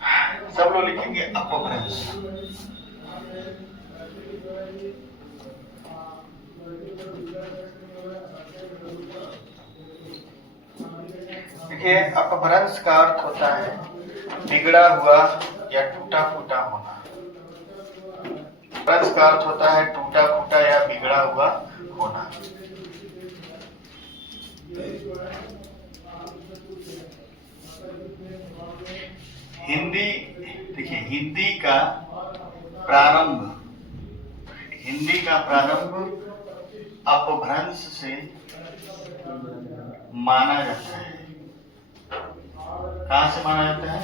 सब लोग लिखेंगे अपभ्रंश। देखिए, अपभ्रंश का अर्थ होता है बिगड़ा हुआ या टूटा फूटा होना। अपभ्रंश का अर्थ होता है टूटा फूटा या बिगड़ा हुआ होना। हिंदी, देखिए हिंदी का प्रारंभ अपभ्रंश से माना जाता है। कहां से माना जाता है?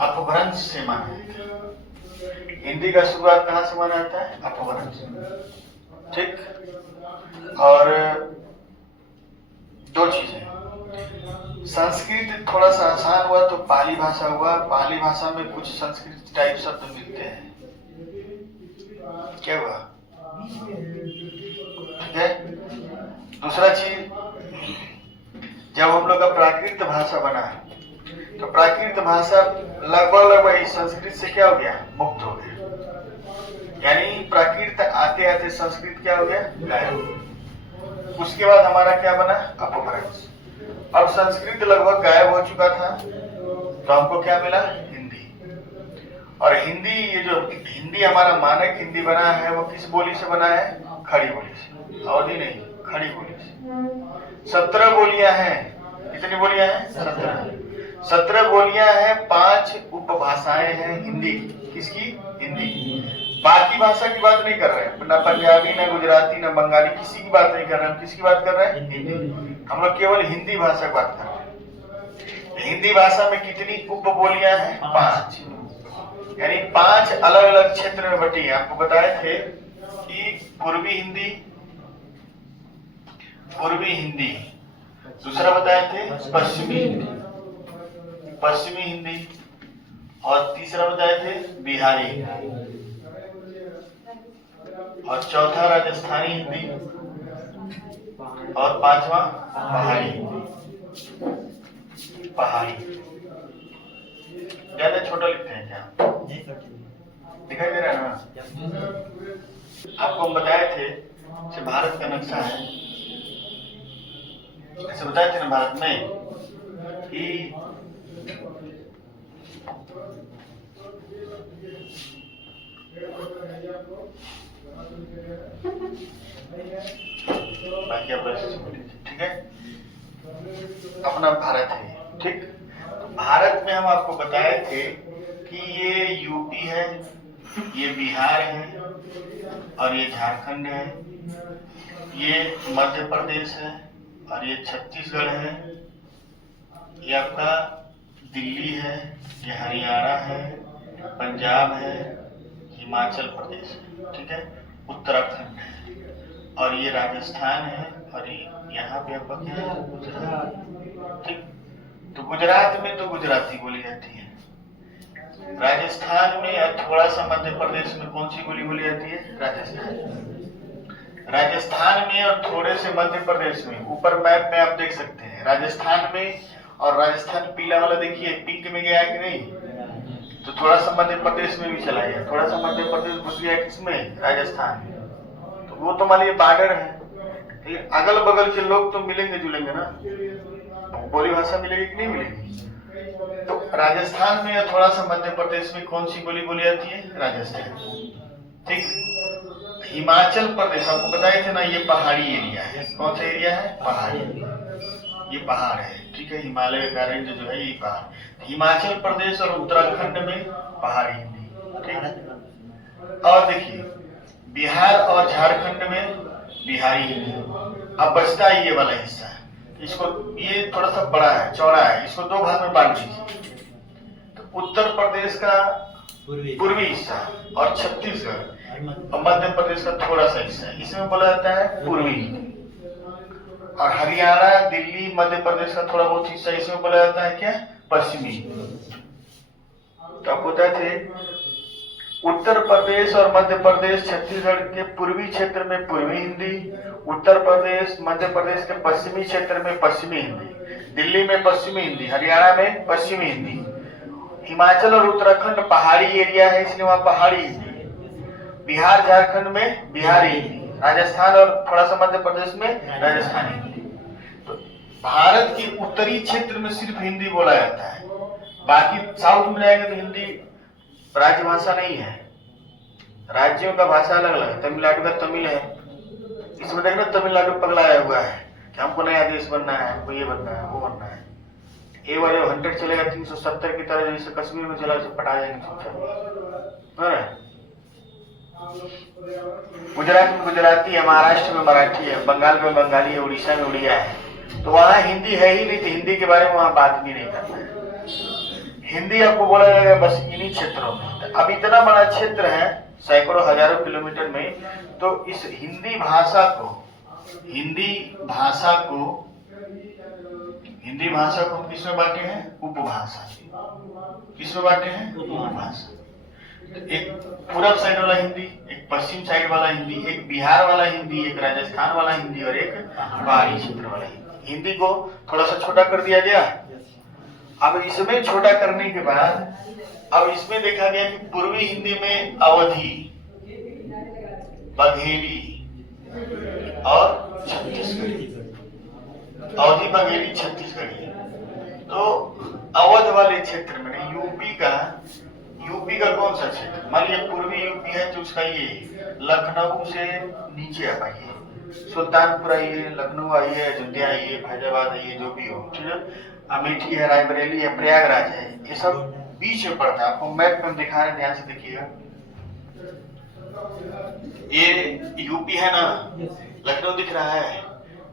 अपभ्रंश से माना जाता है। हिंदी का शुरुआत कहां से माना जाता है? अपभ्रंश। ठीक। और दो चीजें, संस्कृत थोड़ा सा आसान हुआ तो पाली भाषा हुआ। पाली भाषा में कुछ संस्कृत टाइप शब्द मिलते हैं। क्या हुआ? ठीक है। दूसरा चीज, जब हम लोग का प्राकृत भाषा बना तो प्राकृत भाषा लगभग इस संस्कृत से क्या हो गया? मुक्त हो गया। यानी प्राकृत आते आते संस्कृत क्या हो गया? गायब। उसके बाद हमारा क्या बना? अपभ्रंश। अब संस्कृत लगभग गायब हो चुका था तो हमको क्या मिला? हिंदी। और हिंदी, ये जो हिंदी हमारा मानक हिंदी बना है वो किस बोली से बना है? खड़ी बोली से। अवधि नहीं, खड़ी बोली से। 17 बोलियां हैं। कितनी बोलियां हैं? 17 बोलियां हैं। 5 उपभाषाएं हैं हिंदी की। किसकी? हिंदी। बाकी भाषा की बात नहीं कर रहे हैं, ना पंजाबी, ना गुजराती, ना बंगाली, किसी की बात नहीं कर रहे हैं। किसकी बात कर रहे हैं? हिंदी। हम लोग केवल हिंदी भाषा की बात कर रहे हैं। हिंदी भाषा में कितनी उपबोलियां हैं? 5। यानी 5 अलग अलग क्षेत्र में बटी है। आपको बताए थे कि पूर्वी हिंदी, दूसरा बताए थे पश्चिमी हिंदी, और तीसरा बताए थे बिहारी, और चौथा राजस्थानी हिंदी, और 5वां पहाड़ी। ज्यादा छोटा लिखते हैं क्या? दिखाई दे रहा है ना? आपको हम बताए थे कि भारत का नक्शा है, ऐसे बताए थे ना भारत में कि बाकी आप ठीक है, अपना भारत है। ठीक। तो भारत में हम आपको बताए थे कि ये यूपी है, ये बिहार है, और ये झारखंड है, ये मध्य प्रदेश है, और ये छत्तीसगढ़ है, ये आपका दिल्ली है, ये हरियाणा है, पंजाब है, हिमाचल प्रदेश है। ठीक है। उत्तराखंड है, और ये राजस्थान है, और यहाँ पे आपका क्या है? गुजरात। ठीक। तो गुजरात में तो गुजराती बोली जाती है। राजस्थान में और थोड़ा सा मध्य प्रदेश में कौन सी बोली जाती है? राजस्थान में और थोड़े से मध्य प्रदेश में। ऊपर मैप में आप देख सकते हैं राजस्थान में, और राजस्थान पीला वाला देखिए पिंक में गया कि नहीं? तो थोड़ा सा मध्य प्रदेश में भी चला गया, थोड़ा सा मध्य प्रदेश घुस गया किसमें? राजस्थान में। तो वो तो मान लीजिए बॉर्डर है, अगल बगल के लोग तो मिलेंगे जुलेंगे ना, बोली भाषा मिलेगी कि नहीं मिलेगी? तो राजस्थान में या थोड़ा सा मध्य प्रदेश में कौन सी बोली जाती है? राजस्थान। ठीक। हिमाचल प्रदेश आपको बताए थे ना, ये पहाड़ी एरिया है। कौन सा एरिया है? पहाड़ी। ये पहाड़ है। ठीक है। हिमालय का रेंज जो है ये पहाड़। हिमाचल प्रदेश और उत्तराखंड में पहाड़ी हिंदी। ठीक है। और देखिए बिहार और झारखंड में बिहारी हिंदी। अब बचता है ये वाला हिस्सा, इसको, ये थोड़ा सा बड़ा है, चौड़ा है, इसको 2 भाग में बांट दीजिए। तो उत्तर प्रदेश का पूर्वी हिस्सा और छत्तीसगढ़ और मध्य प्रदेश का थोड़ा सा हिस्सा, इसमें बोला जाता है पूर्वी। और हरियाणा, दिल्ली, मध्य प्रदेश का थोड़ा बहुत हिस्सा, इसमें बोला जाता है क्या? पश्चिमी। तो आप बताए थे उत्तर प्रदेश और मध्य प्रदेश, छत्तीसगढ़ के पूर्वी क्षेत्र में पूर्वी हिंदी, उत्तर प्रदेश मध्य प्रदेश के पश्चिमी क्षेत्र में पश्चिमी हिंदी, दिल्ली में पश्चिमी हिंदी, हरियाणा में पश्चिमी हिंदी, हिमाचल और उत्तराखंड पहाड़ी एरिया है, इसलिए वहां पहाड़ी हिंदी। बिहार झारखंड में बिहारी हिंदी, राजस्थान और थोड़ा सा मध्य प्रदेश में राजस्थानी हिंदी। तो भारत के उत्तरी क्षेत्र में सिर्फ हिंदी बोला जाता है, बाकी साउथ में जाएंगे तो हिंदी राजभाषा नहीं है। राज्यों का भाषा अलग अलग है। तमिलनाडु का तमिल है, इसमें देखना तमिलनाडु पगलाया हुआ है कि हमको नया देश बनना है, हमको ये बनना है, वो बनना है। ये वाले 100 चलेगा 370 की तरह, जैसे कश्मीर में चला, पटा जाएंगे। गुजरात में गुजराती है, महाराष्ट्र में मराठी है, बंगाल में बंगाली है, उड़ीसा में उड़िया है। तो वहां हिंदी है ही नहीं, तो हिंदी के बारे में वहां बात भी नहीं करना है। हिंदी आपको बोला जाएगा बस इन्हीं क्षेत्रों में। अब इतना बड़ा क्षेत्र है, सैकड़ों हजारों किलोमीटर में, तो इस हिंदी भाषा को किसमें बांटे हैं? उपभाषा। किसमें बांटे हैं? उपभाषा। एक पूरब साइड वाला हिंदी, एक पश्चिम साइड वाला हिंदी, एक बिहार वाला हिंदी, एक राजस्थान वाला हिंदी और एक पहाड़ी क्षेत्र वाला हिंदी। हिंदी को थोड़ा सा छोटा कर दिया गया। अब इसमें छोटा करने के बाद अब इसमें देखा गया कि पूर्वी हिंदी में अवधी, बघेली और छत्तीसगढ़ी, अवधी, बघेली, छत्तीसगढ़ी। तो अवध वाले क्षेत्र में यूपी का कौन सा क्षेत्र? मान लिया पूर्वी यूपी है, तो उसका ये लखनऊ से नीचे आ पाइए, सुल्तानपुर आइए, लखनऊ आइए, अयोध्या आइए, फैजाबाद आइए, जो भी हो, ठीक है। अमेठी है, रायबरेली है, प्रयागराज है, ये सब बीच में पड़ता है। आपको मैप में दिखा रहे हैं, ध्यान से देखिएगा। ये यूपी है ना, लखनऊ दिख रहा है,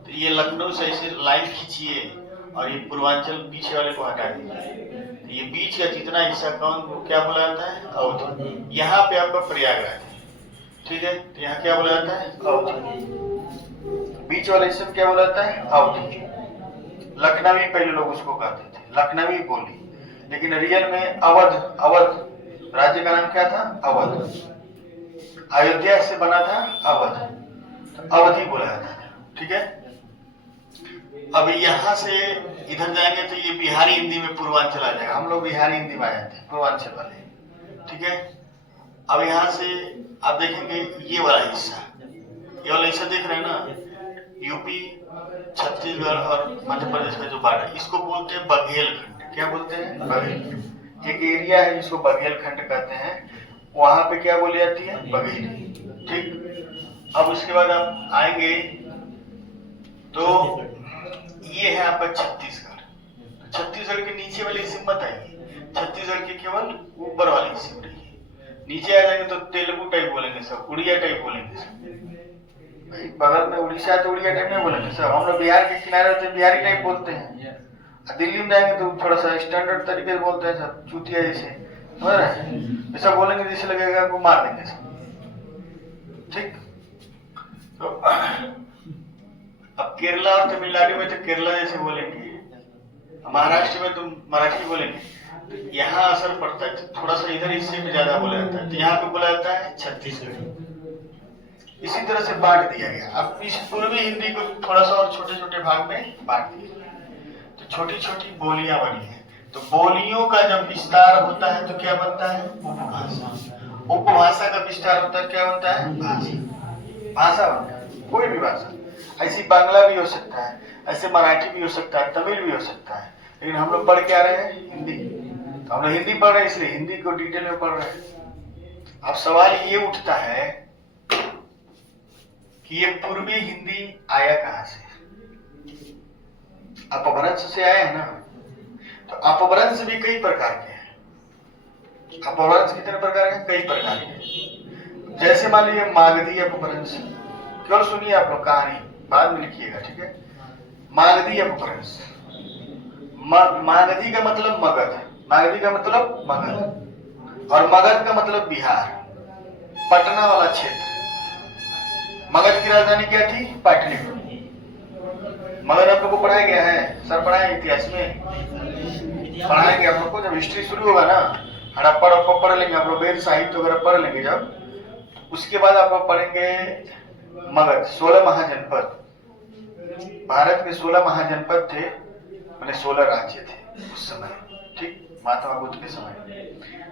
तो ये लखनऊ से ऐसे लाइन खींचिए और ये पूर्वांचल पीछे वाले को हटा दीजिए। तो ये बीच का जितना हिस्सा कौन क्या बोला जाता है? अवध। यहाँ पे आपका प्रयागराज है, ठीक है। तो यहाँ क्या बोला जाता है? अवध। बीच वाले हिस्से में क्या बोला जाता है? अवध। लखनवी पहले लोग उसको कहते थे, लखनवी बोली, लेकिन रियल में अवध राज्य का नाम क्या था? अवध। अयोध्या से बना था अवध, तो अवधि बोला जाता था, ठीक है। अब यहाँ से इधर जाएंगे तो ये बिहारी हिंदी में पूर्वांचल आ जाएगा। हम लोग बिहारी हिंदी में आ जाते हैं, पूर्वांचल वाले, ठीक है। अब यहाँ से आप देखेंगे ये वाला हिस्सा, ये वाला हिस्सा देख रहे हैं ना, यूपी, छत्तीसगढ़ और मध्य प्रदेश का जो बॉर्डर, इसको बोलते हैं बघेलखंड। क्या बोलते हैं? बघेल। एक एरिया है जिसको बघेलखंड कहते हैं, वहां पे क्या बोली जाती है? बघेली, ठीक। अब उसके बाद आप आएंगे तो ये है आपका छत्तीसगढ़। छत्तीसगढ़ के नीचे वाले हिस्से मत आइए, छत्तीसगढ़ के केवल ऊपर वाले हिस्से में रहिए। नीचे आ जाएंगे तो तेलुगु टाइप बोलेंगे सब, उड़िया टाइप बोलेंगे सब। भाई बगल में उड़ीसा तो उड़िया टाइप नहीं बोलेंगे सब। हम लोग बिहार के किनारे होते बिहारी टाइप बोलते हैं, दिल्ली में जाएंगे तो थोड़ा सा स्टैंडर्ड तरीके से बोलते हैं सब, चूतिया जैसे, समझ रहे हैं? ऐसा बोलेंगे जैसे लगेगा आपको मार देंगे सब, ठीक। तो अब केरला और तमिलनाडु में तो केरला जैसे बोलेंगे, महाराष्ट्र में तो मराठी बोलेंगे, तो यहाँ असर पड़ता है। तो थोड़ा सा इधर हिस्से में ज्यादा बोला जाता है, तो यहाँ पे बोला जाता है छत्तीसगढ़ी। इसी तरह से बांट दिया गया। अब इस पूर्वी हिंदी को थोड़ा सा और छोटे छोटे भाग में बांट दिया, तो छोटी छोटी बोलियां बनी है। तो बोलियों का जब विस्तार होता है तो क्या बनता है? उपभाषा। उपभाषा का विस्तार होता है, क्या बनता है? भाषा। भाषा बनता है, कोई भी भाषा। ऐसी बांग्ला भी हो सकता है, ऐसे मराठी भी हो सकता है, तमिल भी हो सकता है, लेकिन हम लोग पढ़ क्या रहे हैं? हिंदी। तो हम लोग हिंदी पढ़ रहे हैं, इसलिए हिंदी को डिटेल में पढ़ रहे हैं। अब सवाल ये उठता है कि ये पूर्वी हिंदी आया कहां से? अपभ्रंश से आया है ना। तो अपभ्रंश भी कई प्रकार के हैं। अपभ्रंश कितने प्रकार के? कई प्रकार के। जैसे मान लीजिए मागधी अपभ्रंश, केवल सुनिए आप लोग, कहानी बाद में लिखिएगा, ठीक है। मागधी अपभ्रंश, मागधी का मतलब मगध, मागधी का मतलब मगध, और मगध का मतलब बिहार, पटना वाला क्षेत्र। मगध की राजधानी क्या थी? पाटलिपुत्र। मगध आप लोग को पढ़ाया गया है, सर पढ़ाया इतिहास में, पढ़ाया गया आप लोग को। जब हिस्ट्री शुरू होगा ना, हड़प्पा रप्पा पढ़ लेंगे आप लोग, वेद साहित्य वगैरह पढ़ लेंगे जब, उसके बाद आप लोग पढ़ेंगे मगध। 16 महाजनपद, भारत के 16 महाजनपद थे, मैंने 16 राज्य थे उस समय, ठीक। महात्मा बुद्ध के समय।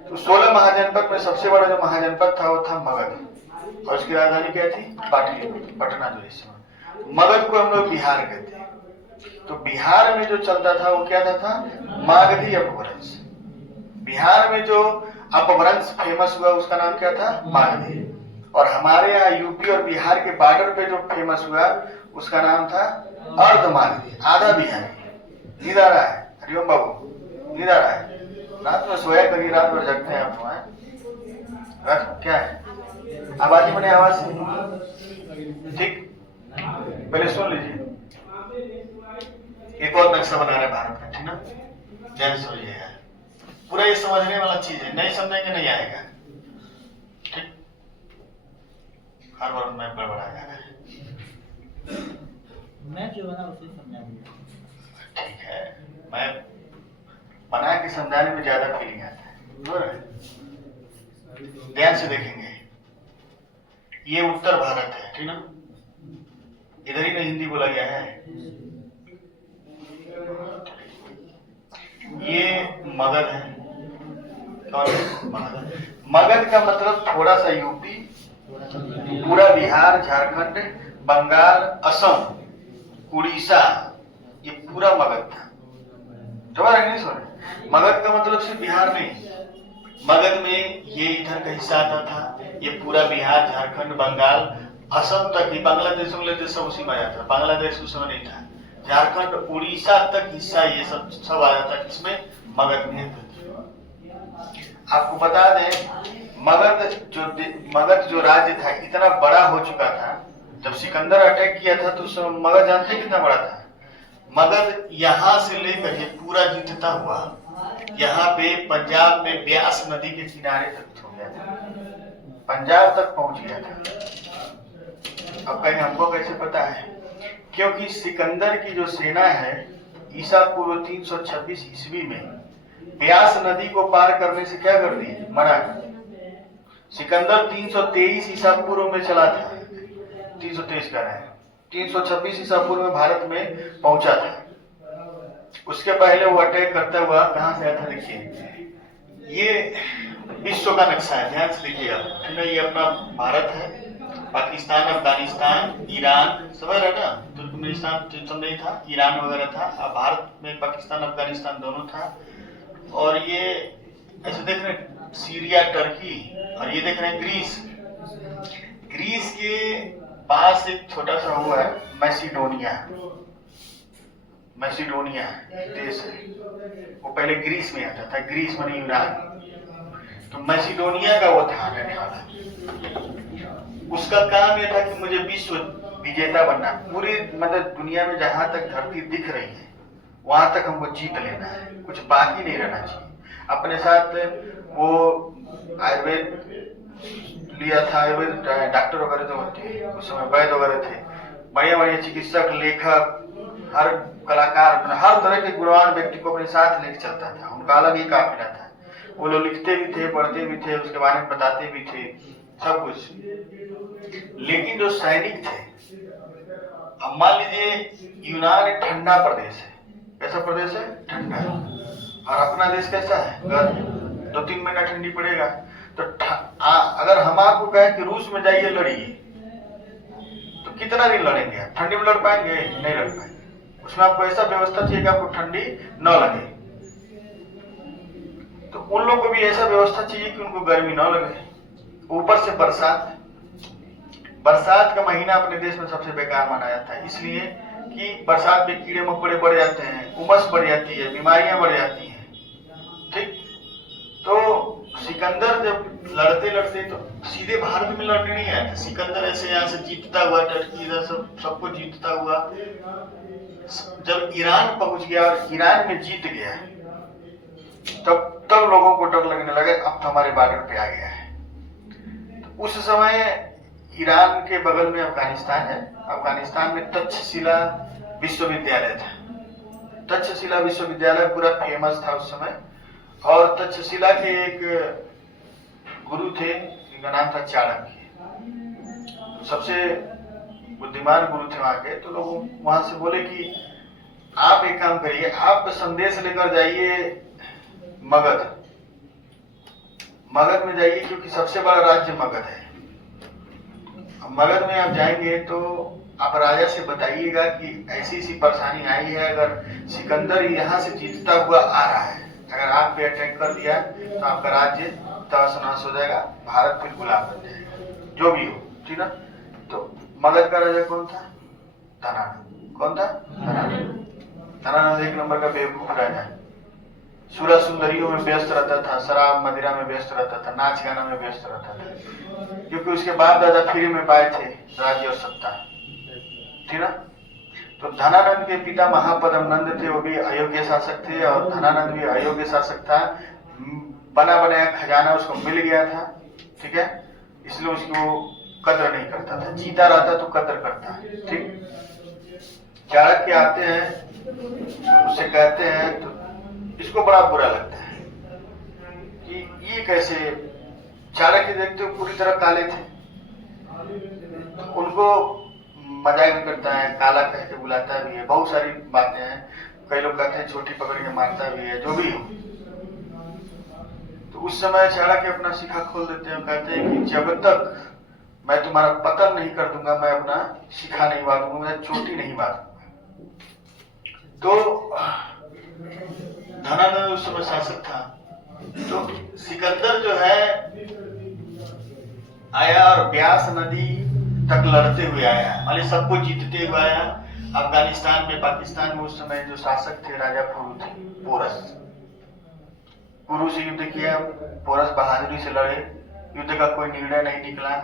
तो 16 महाजनपद में सबसे बड़ा जो महाजनपद था वो था मगध, और उसकी राजधानी क्या थी? पटना। जो इस समय मगध को हम लोग बिहार कहते हैं। तो बिहार में जो चलता था वो क्या था? मागधी अपभ्रंश। बिहार में जो अपभ्रंश फेमस हुआ उसका नाम क्या था? मागधी। और हमारे यहाँ यूपी और बिहार के बॉर्डर पे जो फेमस हुआ उसका नाम था अर्धमागधी, आधा बिहारी। नींद आ रहा है? हरिओम बाबू, नींद आ रहा है? रात में सोया करिए, रात भर जगते हैं आप। रात क्या है? आवाज बने, आवाज ठीक। पहले सुन लीजिए, एक और नक्शा बना रहे भारत में, ठीक ना? ध्यान से समझिएगा, पूरा ये समझने वाला चीज है, नहीं समझेंगे नहीं आएगा, ठीक? हर बार मैं बड़बड़ा जा रहा है, मैं जो बना उसे समझा दिया। ठीक है, मैं बना के समझाने में ज्यादा फीलिंग आता है। ध्यान से देखेंगे, ये उत्तर भारत है, ठीक ना? इधर ही में हिंदी बोला गया है। ये मगध है, और मगध का मतलब थोड़ा सा यूपी, पूरा बिहार, झारखंड, बंगाल, असम, उड़ीसा, ये पूरा मगध था। दोबारा नहीं सुने, मगध का मतलब सिर्फ बिहार नहीं, मगध में ये इधर का हिस्सा आता था, ये पूरा बिहार, झारखंड, बंगाल, असम तक ही, बांग्लादेश सब उसी में आया था। बांग्लादेश उस समय नहीं था। झारखंड, उड़ीसा तक हिस्सा ये सब आया था, किसमें? मगध में। आपको बता दें, मगध जो राज्य था इतना बड़ा हो चुका था, जब सिकंदर अटैक किया था तो उस समय मगध जानते हैं कितना बड़ा था? मगध यहाँ से लेकर के पूरा जीतता हुआ यहाँ पे पंजाब में ब्यास नदी के किनारे तक हो गया था, पंजाब तक पहुंच गया था। अब कहीं हमको कैसे पता है? क्योंकि सिकंदर की जो सेना है ईसा पूर्व 326 ईस्वी में ब्यास नदी को पार करने से क्या कर दी? मना। सिकंदर 323 ईसा पूर्व में चला था, 323 कर रहे हैं, 326 ईसा पूर्व में भारत में पहुंचा था। उसके पहले वो अटैक करता हुआ कहां से आया था? देखिए, ये विश्व का नक्शा है, ध्यान से देखिएगा। ये अपना भारत है, पाकिस्तान, अफगानिस्तान, ईरान सब है ना, तुर्कमेनिस्तान तो नहीं था, ईरान वगैरह था। अब भारत में पाकिस्तान, अफगानिस्तान दोनों था। और ये ऐसे देख रहे हैं सीरिया, टर्की, और ये देख रहे हैं ग्रीस। ग्रीस के पास एक छोटा सा हुआ है मैसिडोनिया, मैसिडोनिया देश है, वो पहले ग्रीस में आता था, ग्रीस माने यूनान। तो मैसिडोनिया का वो था रहने वाला। उसका काम यह था कि मुझे विश्व विजेता बनना, पूरी मतलब दुनिया में जहां तक धरती दिख रही है वहां तक हमको जीत लेना है, कुछ बाकी नहीं रहना चाहिए। अपने साथ वो आयुर्वेद लिया था, आयुर्वेद डॉक्टर वगैरह जो होते हैं उस समय, वैद्य वगैरह थे, बढ़िया बढ़िया चिकित्सक, लेखक, हर कलाकार, हर तरह के गुणवान व्यक्ति को अपने साथ लेकर चलता था। उनका अलग ही काफिला था, वो लोग लिखते भी थे, पढ़ते भी थे, उसके बारे में बताते भी थे, सब कुछ। लेकिन जो सैनिक थे, अब मान लीजिए यूनान एक ठंडा प्रदेश है, कैसा प्रदेश है? ठंडा। और अपना देश कैसा है? गर्म, 2-3 महीना ठंडी पड़ेगा। तो अगर हम आपको कहें कि रूस में जाइए लड़िए, तो कितना दिन लड़ेंगे? ठंडी में लड़ पाएंगे? नहीं लड़ पाएंगे। उसमें आपको ऐसा व्यवस्था चाहिए कि आपको ठंडी न लगे। तो उन लोगों को भी ऐसा व्यवस्था चाहिए कि उनको गर्मी न लगे। ऊपर से बरसात, बरसात का महीना अपने देश में सबसे बेकार माना जाता है, इसलिए कि बरसात में कीड़े मकोड़े बढ़ जाते हैं, उमस बढ़ जाती है, बीमारियां बढ़ जाती हैं, ठीक? तो सिकंदर जब लड़ते लड़ते तो सीधे भारत में लड़ने नहीं आया था। सिकंदर ऐसे यहाँ से जीतता हुआ, टर्की इधर सबको जीतता हुआ, जब ईरान पहुंच गया और ईरान में जीत गया, तब लोगों को डर लगने लगा, अब तो हमारे बॉर्डर पे आ गया है। तो उस समय ईरान के बगल में अफगानिस्तान है, अफगानिस्तान में तक्षशिला विश्वविद्यालय था। तक्षशिला विश्वविद्यालय पूरा फेमस था उस समय। और तक्षशिला के एक गुरु थे, जिनका नाम था चाणक्य, सबसे बुद्धिमान गुरु थे वहां के। तो लोग वहां से बोले कि आप एक काम करिए, आप संदेश लेकर जाइए मगध। मगध में जाइए क्योंकि सबसे बड़ा राज्य मगध है। मगध में आप जाएंगे तो आप राजा से बताइएगा कि ऐसी ऐसी परेशानी आई है, अगर सिकंदर यहाँ से जीतता हुआ आ रहा है, अगर आप पे अटैक कर दिया तो आपका राज्य तहस नहस हो जाएगा, भारत फिर गुलाम बन जाएगा, जो भी हो, ठीक ना। तो मगध का राजा कौन था? धनानंद। कौन था? धनानंद। धनानंद एक नंबर का बेवकूफ राजा है। सुरा सुंदरियों में व्यस्त रहता था, शराब मदिरा में व्यस्त रहता था, नाच गाना में व्यस्त रहता था, क्योंकि उसके बाप दादा फ्री में पाए थे राज्य और सत्ता, ठीक ना। तो धनानंद के पिता महापदम नंद थे, वो भी अयोग्य शासक थे, और धनानंद भी अयोग्य शासक था। बना बनाया खजाना उसको मिल गया था, ठीक है, इसलिए उसको कद्र नहीं करता था। जीता रहता तो कद्र करता है, ठीक। चाणक्य आते हैं, उससे कहते हैं, तो इसको बड़ा बुरा लगता है कि ये कैसे। चाणक्य देखते हो पूरी तरह काले थे, उनको मजाक भी करता है, काला कह के बुलाता भी है, बहुत सारी बातें हैं। कई लोग कहते हैं छोटी पकड़ के मारता भी है, जो भी हो। तो उस समय चाणक्य अपना शिखा खोल देते हैं, कहते हैं कि जब तक मैं तुम्हारा पतन नहीं कर दूंगा, मैं अपना शिखा नहीं बांधूंगा, मैं चोटी नहीं बांधूंगा। तो धनानंद उस समय शासक था। तो सिकंदर जो है आया और ब्यास नदी तक लड़ते हुए आया, माने सबको जीतते हुए आया। अफगानिस्तान में, पाकिस्तान में उस समय जो शासक थे राजा पुरु थे, पोरस। पुरु से युद्ध किया, पोरस बहादुरी से लड़े, युद्ध का कोई निर्णय नहीं निकला,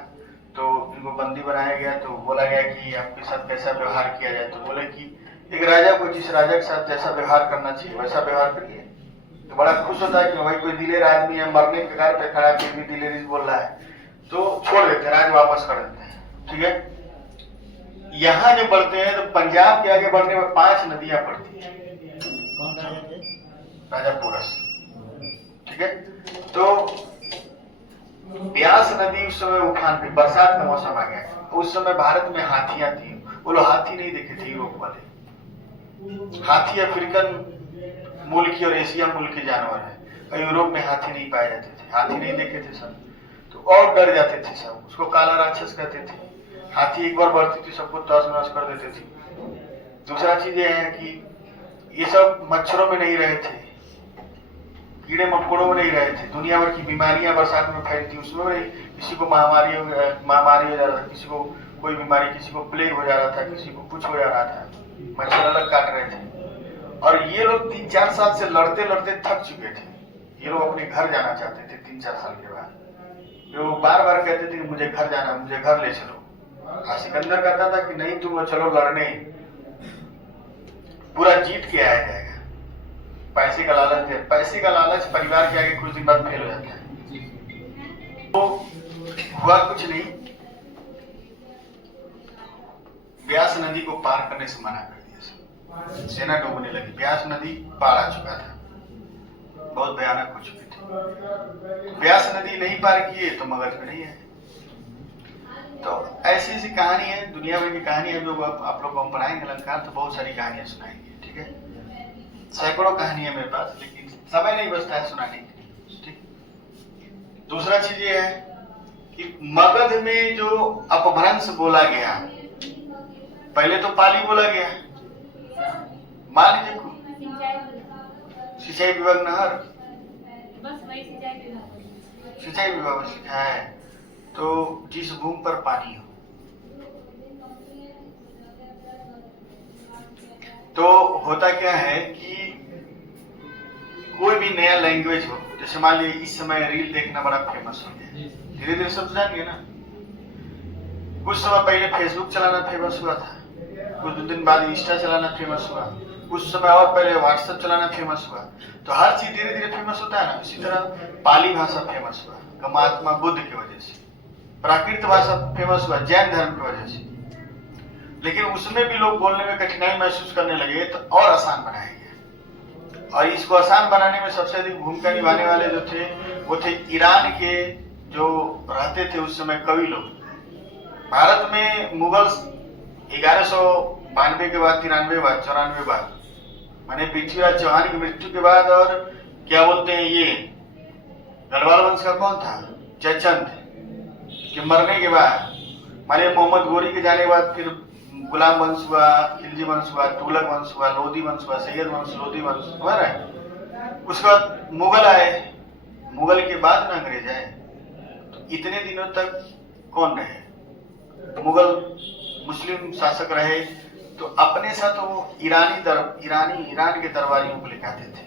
तो इनको बंदी बनाया गया। तो बोला गया कि आपके साथ कैसा व्यवहार किया जाए, तो बोले कि एक राजा को जिस राजा के साथ जैसा व्यवहार करना चाहिए वैसा व्यवहार करिए। तो बड़ा खुश होता है कि भाई कोई दिलेर आदमी है, मरने के कगार पे खड़ा, फिर भी दिलेरी बोल रहा है, तो छोड़ देते हैं, राज वापस कर देते हैं, ठीक है। यहाँ जो बढ़ते हैं तो पंजाब के आगे बढ़ने में 5 नदियां पड़ती है। कौन राजा थे? राजा पोरस, ठीक है। तो ब्यास नदी उस समय उफान पे, बरसात का मौसम आ गया। उस समय भारत में हाथियां थी, वो लोग हाथी नहीं देखे थे यूरोप वाले। हाथी अफ्रीकन मूल की और एशिया मूल के जानवर है, और यूरोप में हाथी नहीं पाए जाते थे, हाथी नहीं देखे थे सब, तो और डर जाते थे सब। उसको काला राक्षस कहते थे। हाथी एक बार बढ़ती थी सबको तहस नहस कर देते थे। दूसरा चीज ये है कि ये सब मच्छरों में नहीं रहे थे, कीड़े मकोड़ों में नहीं रहे थे। दुनिया भर की बीमारियां बरसात में फैलती, उसमें नहीं। किसी को महामारी हो जा रहा था, किसी को कोई बीमारी, किसी को प्लेग हो जा रहा था, किसी को कुछ हो जा रहा था, मच्छर अलग काट रहे थे। और ये लोग 3-4 साल से लड़ते लड़ते थक चुके थे। ये लोग अपने घर जाना चाहते थे 3-4 साल के बाद। वो बार बार कहते थे कि मुझे घर जाना, मुझे घर ले चलो। सिकंदर कहता था कि नहीं, तुम चलो लड़ने, पूरा जीत के आया जाएगा। पैसे का लालच है, पैसे का लालच परिवार के आगे कुछ दिन बाद फेल हो जाता है। तो हुआ कुछ नहीं, ब्यास नदी को पार करने से मना कर दिया। सेना डूबने लगी, ब्यास नदी पार आ चुका था, बहुत भयानक हो चुकी थी। ब्यास नदी नहीं पार किए तो मगध में नहीं है। तो ऐसी ऐसी कहानी है, दुनिया भर की कहानी है, जो आप लोग को हम पढ़ाएंगे अलंकार, तो बहुत सारी कहानियां सुनाएंगे, ठीक है। सैकड़ों कहानियां मेरे पास, लेकिन समय नहीं बचता है सुनाने के, ठीक। दूसरा चीज ये है कि मगध में जो अपभ्रंश बोला गया, पहले तो पाली बोला गया, मान लीजिए सिंचाई विभाग नहर, बस वही सिंचाई विभाग में सीखा है। तो जिस भूमि पर पानी हो, तो होता क्या है कि कोई भी नया लैंग्वेज हो, जैसे मान लीजिए इस समय रील देखना बड़ा फेमस हो गया, धीरे धीरे सब जान गए ना। कुछ समय पहले फेसबुक चलाना फेमस हुआ था, कुछ दिन बाद इंस्टा चलाना फेमस हुआ, कुछ समय और पहले व्हाट्सएप चलाना फेमस हुआ। तो हर चीज धीरे धीरे फेमस होता है ना। इसी तरह पाली भाषा फेमस हुआ महात्मा बुद्ध की वजह से, प्राकृत भाषा फेमस हुआ जैन धर्म की वजह से। लेकिन उसमें भी लोग बोलने में कठिनाई महसूस करने लगे, तो और आसान बनाया गया। और इसको आसान बनाने में सबसे अधिक भूमिका निभाने वाले जो थे, वो थे ईरान के जो रहते थे उस समय कवि लोग। भारत में मुगल 1192 के बाद 93 बार 94 बार, माने पृथ्वीराज चौहान की मृत्यु के बाद और क्या बोलते हैं ये गढ़वाल वंश का कौन था, जयचंद, कि मरने के बाद माने मोहम्मद गोरी के जाने के बाद फिर गुलाम वंश हुआ, खिलजी वंश हुआ, तुगलक वंश हुआ, लोधी वंश हुआ, सैयद वंश, लोधी वंश हुआ ना। उसके बाद मुगल आए, मुगल के बाद ना अंग्रेज आए। तो इतने दिनों तक कौन रहे, मुगल मुस्लिम शासक रहे। तो अपने साथ वो ईरान के दरबारियों को लेकर आते थे।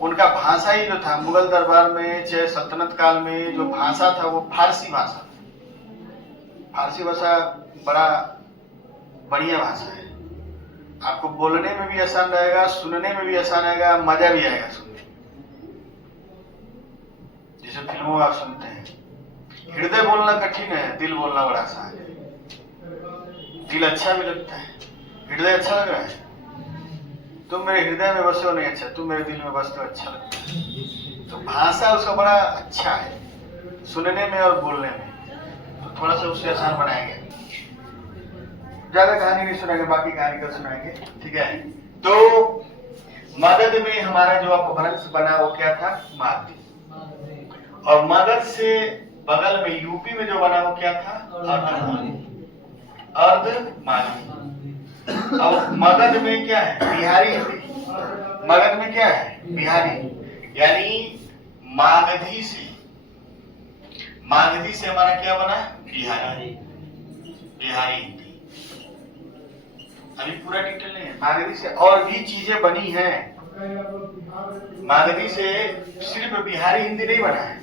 उनका भाषा ही जो था मुगल दरबार में चाहे सल्तनत काल में जो भाषा था वो फारसी भाषा था। फारसी भाषा बड़ा बढ़िया भाषा है, आपको बोलने में भी आसान रहेगा, सुनने में भी आसान आएगा, मजा भी आएगा सुनने। जैसे फिल्मों में आप सुनते हैं, हृदय बोलना कठिन है, दिल बोलना बड़ा आसान है। दिल अच्छा भी लगता है, हृदय अच्छा लग रहा है, तुम मेरे हृदय में बसे हो नहीं अच्छा, तुम मेरे दिल में बसते हो अच्छा लगता है। तो भाषा उसका बड़ा अच्छा है सुनने में और बोलने में, तो थोड़ा सा उससे आसान बनाएंगे। ज्यादा कहानी नहीं सुनाएंगे, बाकी कहानी कल सुनाएंगे, ठीक है। तो मगध में हमारा जो अपभ्रंश बना वो क्या था, मागधी। और मगध से बगल में यूपी में जो बना वो क्या था, अर्धमागधी। अब मगध में क्या है, बिहारी हिंदी। मगध में क्या है, बिहारी, यानी मागधी से हमारा क्या बना, बिहारी, बिहारी हिंदी। अभी पूरा डिटेल नहीं है। मागधी से और भी चीजें बनी हैं। मागधी से सिर्फ बिहारी हिंदी नहीं बना है।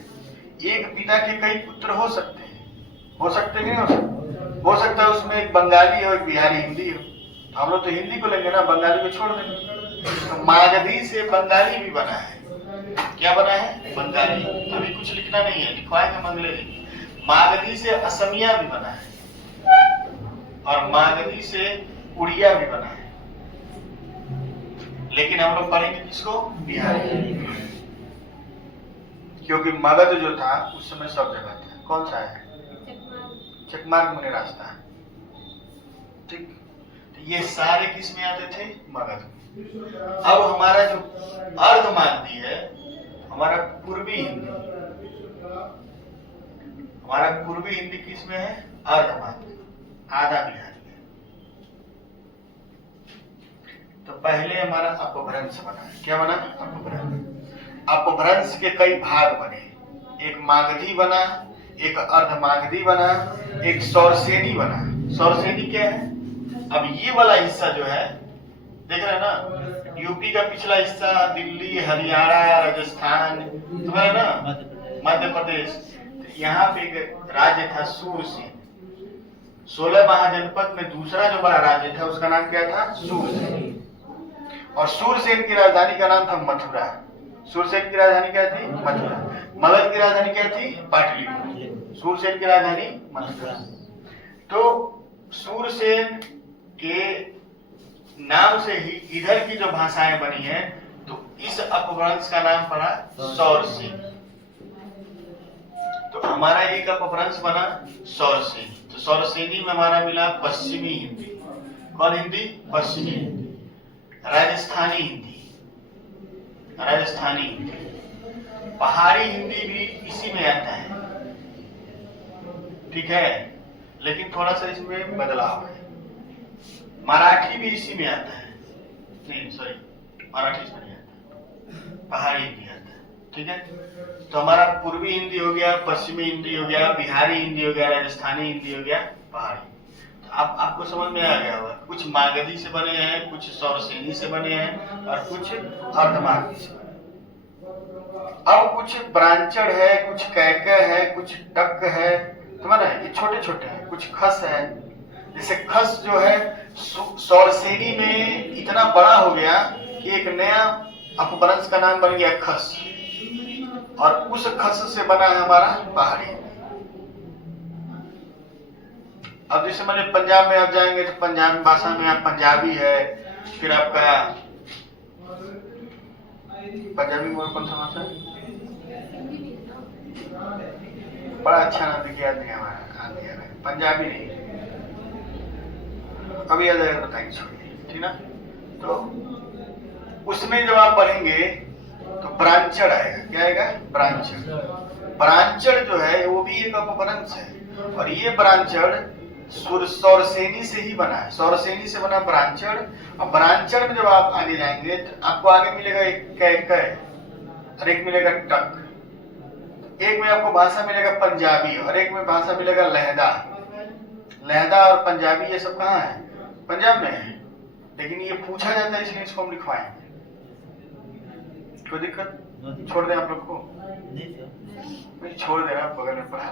एक पिता के कई पुत्र हो सकते हैं, हो सकते नहीं हो सकते, हो सकता है उसमें एक बंगाली हो एक बिहारी हिंदी हो। हम लोग तो हिंदी को लेंगे ना, बंगाली को छोड़ देंगे। तो मागधी से बंगाली भी बना है। क्या बना है, बंगाली। अभी कुछ लिखना नहीं है, लिखवाएंगे अगले दिन। मागधी से असमिया भी बना है और मागधी से उड़िया भी बना है। लेकिन हम लोग पढ़ेंगे किसको, बिहारी, क्योंकि मगध जो था उस समय सब जगह था। कौन सा है, चकमार्ग में रास्ता है, ठीक। तो ये सारे किस में आते थे, मगध में। अब हमारा जो अर्धमागधी है, हमारा पूर्वी हिंदी, हमारा पूर्वी हिंदी किस में है, अर्धमागधी, आधा बिहारी है। तो पहले हमारा अपभ्रंश बना, क्या बना, अपभ्रंश। अपभ्रंश के कई भाग बने, एक मागधी बना, एक अर्धमागधी बना, एक सौरसेनी बना। सौरसेनी क्या है, अब ये वाला हिस्सा जो है देख रहे हैं ना, यूपी का पिछला हिस्सा, दिल्ली, हरियाणा, राजस्थान, तुम्हारा ना मध्य प्रदेश, तो यहाँ पे एक राज्य था सूरसेन। 16 महाजनपद में दूसरा जो बड़ा राज्य था उसका नाम क्या था, सूरसेन। और सूरसेन की राजधानी का नाम था मथुरा। सूरसेन की राजधानी क्या थी, मथुरा। मगध की राजधानी क्या थी, पाटलिपुत्र। सूरसेन की राजधानी मथुरा। तो सूरसेन के नाम से ही इधर की जो भाषाएं बनी हैं, तो इस अपभ्रंश का नाम पड़ा सौरसेन। तो हमारा एक अपभ्रंश बना सौरसेन। तो सौरसेनी में हमारा मिला पश्चिमी हिंदी। कौन हिंदी, पश्चिमी हिंदी। राजस्थानी हिंदी, राजस्थानी हिंदी। पहाड़ी हिंदी भी इसी में आता है, ठीक है, लेकिन थोड़ा सा इसमें बदलाव है। मराठी भी इसी में आता है, नहीं सॉरी, मराठी इसमें नहीं आता, पहाड़ी हिंदी आता है, ठीक है। तो हमारा पूर्वी हिंदी हो गया, पश्चिमी हिंदी हो गया, बिहारी हिंदी हो गया, राजस्थानी हिंदी हो गया, पहाड़ी। अब आपको समझ में आ गया होगा, कुछ मागधी से बने हैं, कुछ सौरसेनी से बने हैं और कुछ अर्धमागधी से। अब कुछ ब्रांचड़ है, कुछ कैके है, कुछ टक है, तुम्हारा ये छोटे छोटे हैं, कुछ खस है। जैसे खस जो है सौरसेनी में इतना बड़ा हो गया कि एक नया अपभ्रंश का नाम बन गया खस, और उस खस से बना है हमारा पहाड़ी। अब जैसे मैंने पंजाब में आप जाएंगे तो पंजाबी भाषा में आप पंजाबी है, फिर आपका पंजाबी में कौन सा भाषा है, बड़ा अच्छा नाम लिखा याद नहीं हमारा, पंजाबी नहीं, अभी याद आएगा बताएंगे, छोड़िए, ठीक ना। तो उसमें जब आप पढ़ेंगे तो ब्रांचड़ आएगा। क्या आएगा? ब्रांचड़। ब्रांचड़ जो है वो भी एक अपभ्रंश है, और ये ब्रांचड़ सौरसेनी से ही बना है। सौरसेनी से बना ब्रांचड़, और ब्रांचड़ में जब आप आगे जाएंगे तो आपको आगे मिलेगा एक कै और एक मिलेगा टक। एक में आपको भाषा मिलेगा पंजाबी और एक में भाषा मिलेगा लहदा। लहदा और पंजाबी ये सब कहाँ है? पंजाब में है, लेकिन ये पूछा जाता है इसलिए इसको हम लिखवाएंगे। कोई दिक्कत? छोड़ दें आप लोग को? नहीं सर। छोड़ देना, बगल में पढ़ा।